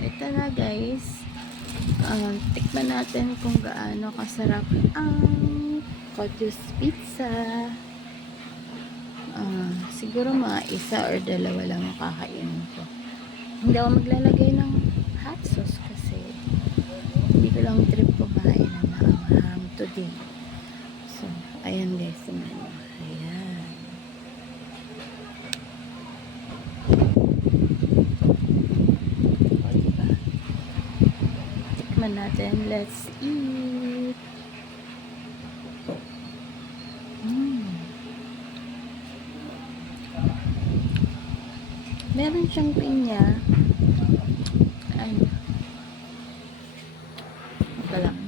ito na guys. Tikman natin kung gaano kasarap ang Cotto's Pizza. Siguro mga isa or dalawa lang ang kakainin ko. Hindi ako maglalagay ng hot sauce kasi hindi ko lang trip kumain ng maanghang today. So, ayan guys, tingnan mo. Ayan. O, diba? Tikman natin. Let's eat. Meron siyang pinya. Ano? Ito lang.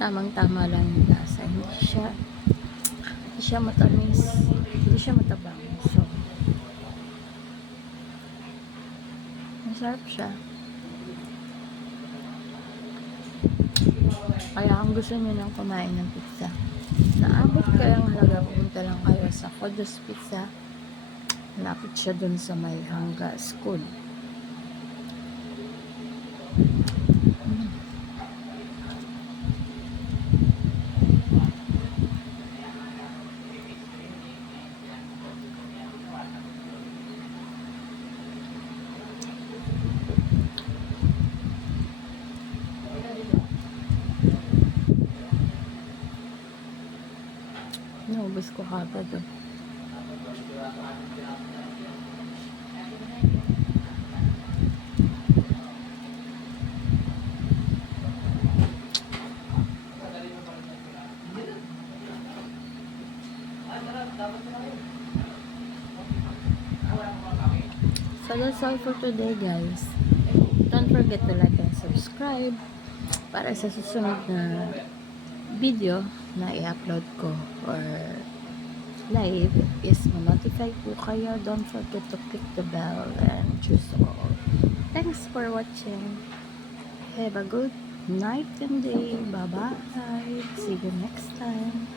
Tamang-tama lang yung lasa. Hindi siya matamis. Hindi siya matabang. So, masarap siya. Kaya kung gusto niyo nang kumain ng pizza, naabot ka lang halaga, pumunta lang kayo sa Cotto's Pizza. Malapit siya dun sa may Hangga School. Naubos ko kagad doon. So that's all for today guys. Don't forget to like and subscribe para sa susunod na video na i-upload ko or live is ma-notify po kayo. Don't forget to click the bell and choose all. Thanks for watching. Have a good night and day. Bye bye. See you next time.